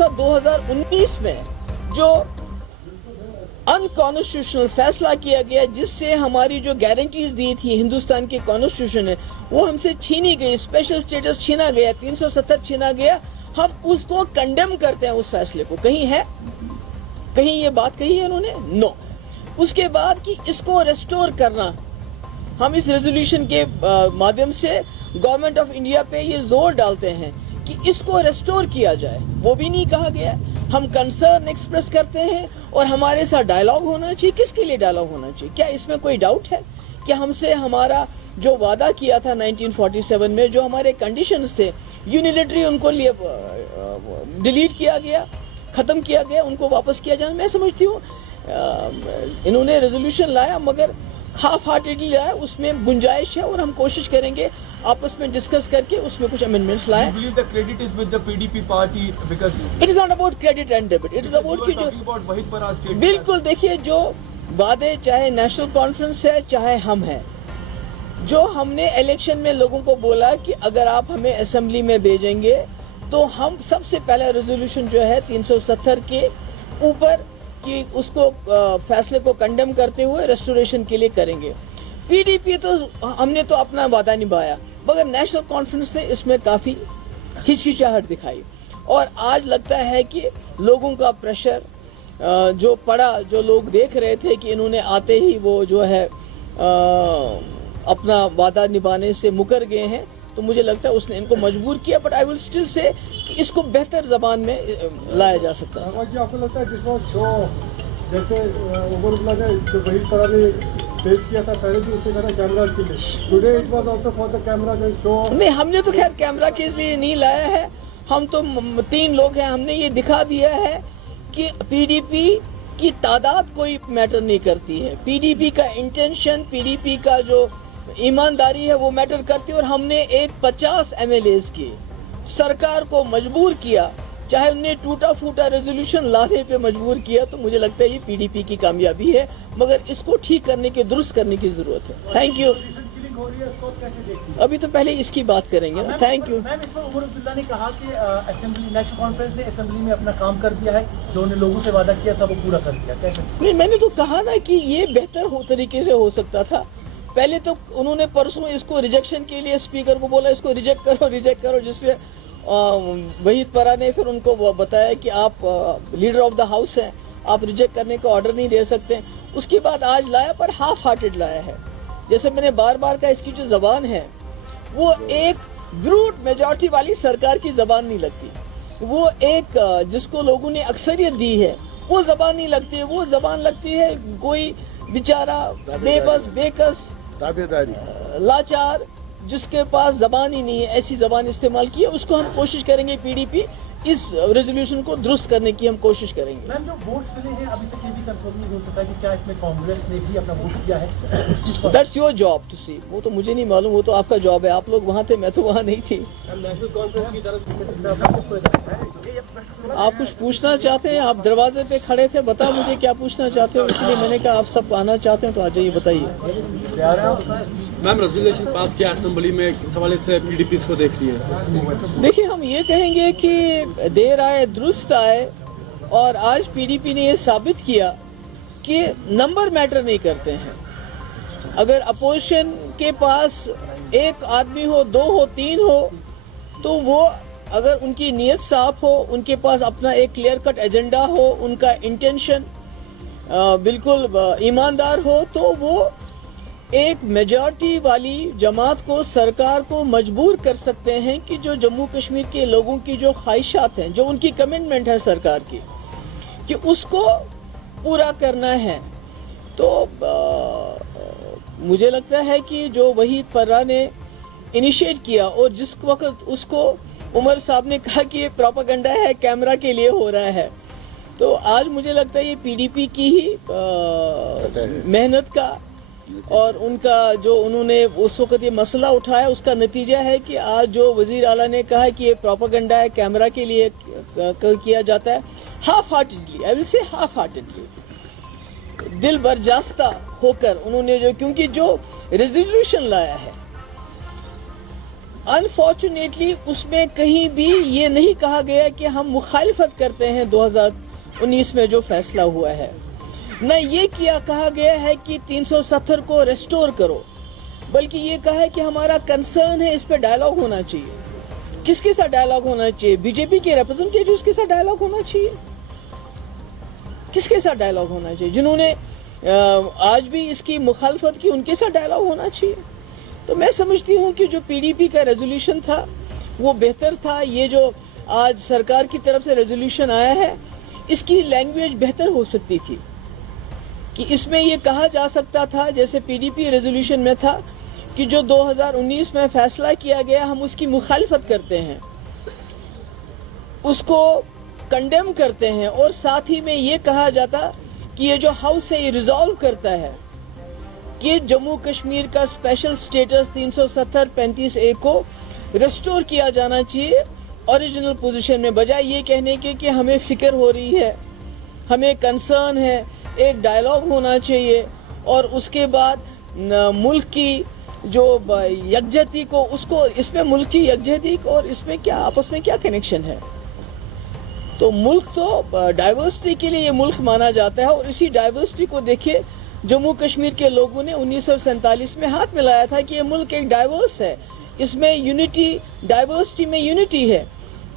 था 2019 में जो अनकॉन्स्टिट्यूशनल फैसला किया गया, जिससे हमारी जो गारंटीज दी थी हिंदुस्तान के कॉन्स्टिट्यूशन ने, वो हमसे छीनी गई। स्पेशल स्टेटस छीना गया, 370 छीना गया। हम उसको कंडेम करते हैं, उस फैसले को। कहीं है, कहीं ये बात कही है उन्होंने? नो। उसके बाद कि इसको रेस्टोर करना, हम इस रेजोल्यूशन के माध्यम से गवर्नमेंट ऑफ इंडिया पे ये जोर डालते हैं कि इसको रेस्टोर किया जाए। वो भी नहीं कहा गया। हम कंसर्न एक्सप्रेस करते हैं और हमारे साथ डायलॉग होना चाहिए। किसके लिए डायलॉग होना चाहिए? क्या इसमें कोई डाउट है कि हमसे हमारा जो वादा किया था 1947 में, जो हमारे कंडीशंस थे, यूनिलैटरली उनको डिलीट किया गया, खत्म किया गया, उनको वापस किया जाना? मैं समझती हूँ इन्होंने रेजोल्यूशन लाया मगर हाफ हार्टेडली लाया, उसमें गुंजाइश है और हम कोशिश करेंगे आपस में डिस्कस करके उसमें कुछ अमेंडमेंट्स लाएं। You believe the credit is with the PDP party because it is not about credit and debit, it is about कि जो वहीद पराज स्टेट, बिल्कुल देखिए, जो वादे चाहे नेशनल कॉन्फ्रेंस है चाहे हम हैं, जो हमने इलेक्शन में लोगों को बोला कि अगर आप हमें असेंबली में भेजेंगे तो हम सबसे पहला रेजोल्यूशन जो है 370 के ऊपर कि उसको फैसले को कंडेम करते हुए रेस्टोरेशन के लिए करेंगे। पीडीपी तो हमने तो अपना वादा निभाया, मगर नेशनल कॉन्फ्रेंस ने इसमें काफी हिचकिचाहट दिखाई और आज लगता है कि लोगों का प्रेशर जो पड़ा, जो लोग देख रहे थे कि इन्होंने आते ही वो जो है अपना वादा निभाने से मुकर गए हैं, तो मुझे लगता है उसने इनको मजबूर किया। But I will still say कि इसको बेहतर जबान में लाया जा सकता है। जी, आपको लगता है जिसको शो जैसे उमर ने जो वही तरह ने पेश किया था पहले भी, उसी तरह कैमरा के लिए today it was also for the camera and show? नहीं, हमने तो खैर कैमरा के इसलिए नहीं लाया है। हम तो 3 लोग हैं, हमने ये दिखा दिया है कि पीडीपी की तादाद कोई मैटर नहीं करती है। पीडीपी का इंटेंशन, पीडीपी का जो ईमानदारी है वो मैटर करती है। और हमने एक 50 एमएलएज की सरकार को मजबूर किया, चाहे उन्हें टूटा फूटा रेजोल्यूशन लाने पे मजबूर किया, तो मुझे लगता है ये पीडीपी की कामयाबी है, मगर इसको ठीक करने की, दुरुस्त करने की जरूरत है। Thank you. अभी तो पहले इसकी बात करेंगे ना। Thank you. मैम, इसमें उमर अब्दुल्ला ने कहा कि असेंबली, नेशनल कॉन्फ्रेंस ने असेंबली में अपना काम कर दिया है, जो उन्हें लोगों से वादा किया था वो पूरा कर दिया। कैसे? नहीं, मैंने तो कहा ना कि ये बेहतर तरीके से हो सकता था। पहले तो उन्होंने परसों इसको रिजेक्शन के लिए स्पीकर को बोला इसको रिजेक्ट करो, जिसपे वहीद परा ने फिर उनको बताया कि आप लीडर ऑफ द हाउस हैं, आप रिजेक्ट करने का ऑर्डर नहीं दे सकते। उसके बाद आज लाया, पर हाफ हार्टेड लाया है। जैसे मैंने बार बार कहा, इसकी जो जबान है वो एक ब्रूट मेजॉरिटी वाली सरकार की जबान नहीं लगती, वो एक जिसको लोगों ने अक्सरियत दी है वो जबान नहीं लगती है। वो जबान लगती है कोई बेचारा बेबस, बेकस, लाचार, जिसके पास जबान ही नहीं है, ऐसी जबान इस्तेमाल की है। उसको हम कोशिश करेंगे, पीडीपी इस रेजोल्यूशन को दुरुस्त करने की हम कोशिश करेंगे। मैम, जो वोट मिले हैं अभी तक ये भी कंफर्म नहीं हो सका कि क्या इसमें कांग्रेस ने भी अपना वोट किया है? दैट्स योर जॉब टू सी, वो तो मुझे नहीं मालूम, वो तो आपका जॉब है। आप लोग वहाँ थे, मैं तो वहाँ नहीं थी। आप कुछ पूछना चाहते हैं? आप दरवाजे पे खड़े थे, बताओ मुझे क्या पूछना चाहते हो, इसलिए मैंने कहा आप सब आना चाहते हैं तो आ जाइए, बताइए। मैम, रेजोल्यूशन पास किया असेंबली में, इस हवाले से पीडीपी इसको देख रही है। देखिए, हम ये कहेंगे कि देर आए दुरुस्त आए, और आज पीडीपी ने ये साबित किया कि नंबर मैटर नहीं करते हैं। अगर अपोजिशन के पास एक आदमी हो, 2 हो, 3 हो, तो वो अगर उनकी नीयत साफ हो, उनके पास अपना एक क्लियर कट एजेंडा हो, उनका इंटेंशन बिल्कुल ईमानदार हो, तो वो एक मेजॉरिटी वाली जमात को, सरकार को मजबूर कर सकते हैं कि जो जम्मू कश्मीर के लोगों की जो ख्वाहिशात हैं, जो उनकी कमिटमेंट है सरकार की, कि उसको पूरा करना है। तो मुझे लगता है कि जो वहीद परा ने इनिशिएट किया, और जिस वक्त उसको उमर साहब ने कहा कि ये प्रोपेगेंडा है, कैमरा के लिए हो रहा है, तो आज मुझे लगता है ये पीडीपी की ही मेहनत का और उनका जो उन्होंने उस वक्त ये मसला उठाया, उसका नतीजा है कि आज जो वजीर आला ने कहा है कि ये प्रोपेगेंडा है, कैमरा के लिए किया जाता है, half heartedly, I will say half heartedly, दिल बर्जास्ता होकर उन्होंने जो, क्योंकि जो रेजोल्यूशन लाया है, अनफॉर्चुनेटली उसमें कहीं भी ये नहीं कहा गया कि हम मुखालिफत करते हैं 2019 में जो फैसला हुआ है, न ये कहा गया है कि 370 को रेस्टोर करो, बल्कि ये कहा है कि हमारा कंसर्न है, इस पे डायलॉग होना चाहिए। किसके साथ डायलॉग होना चाहिए? बीजेपी के रिप्रेजेंटेटिव्स के साथ डायलॉग होना चाहिए। किसके साथ डायलॉग होना चाहिए? जिन्होंने आज भी इसकी मुखालफत की, उनके साथ डायलॉग होना चाहिए। तो मैं समझती हूँ कि जो पीडीपी का रेजोल्यूशन था वो बेहतर था। ये जो आज सरकार की तरफ से रेजोल्यूशन आया है, इसकी लैंग्वेज बेहतर हो सकती थी कि इसमें ये कहा जा सकता था, जैसे पीडीपी रेजोल्यूशन में था कि जो 2019 में फैसला किया गया हम उसकी मुखालिफत करते हैं, उसको कंडेम करते हैं, और साथ ही में ये कहा जाता कि ये जो हाउस है ये रिजॉल्व करता है कि जम्मू कश्मीर का स्पेशल स्टेटस 370-35A को रेस्टोर किया जाना चाहिए ओरिजिनल पोजीशन में, बजाय ये कहने के कि हमें फिक्र हो रही है, हमें कंसर्न है, एक डायलॉग होना चाहिए, और उसके बाद मुल्क की जो यकजहती को, उसको इसमें मुल्क की यकजहती और इसमें क्या आपस में क्या कनेक्शन है? तो मुल्क तो डाइवर्सिटी के लिए ये मुल्क माना जाता है, और इसी डाइवर्सिटी को देखिए जम्मू कश्मीर के लोगों ने 1947 में हाथ मिलाया था कि ये मुल्क एक डाइवर्स है, इसमें यूनिटी, डाइवर्सिटी में यूनिटी है।